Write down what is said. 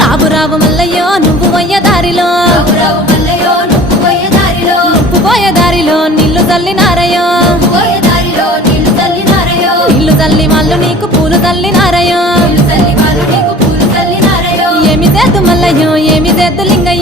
రావు రావు మల్లయ్యో నువ్వు పోయే దారిలో నువ్వు పోయే దారిలో నీళ్లు చల్లినారయ్యో నీళ్లు చల్లి వాళ్ళు నీకు పూలు చల్లినారయ్యో ఏమి చేద్దు మల్లయ్యో ఏమి చేద్దు లింగయ్య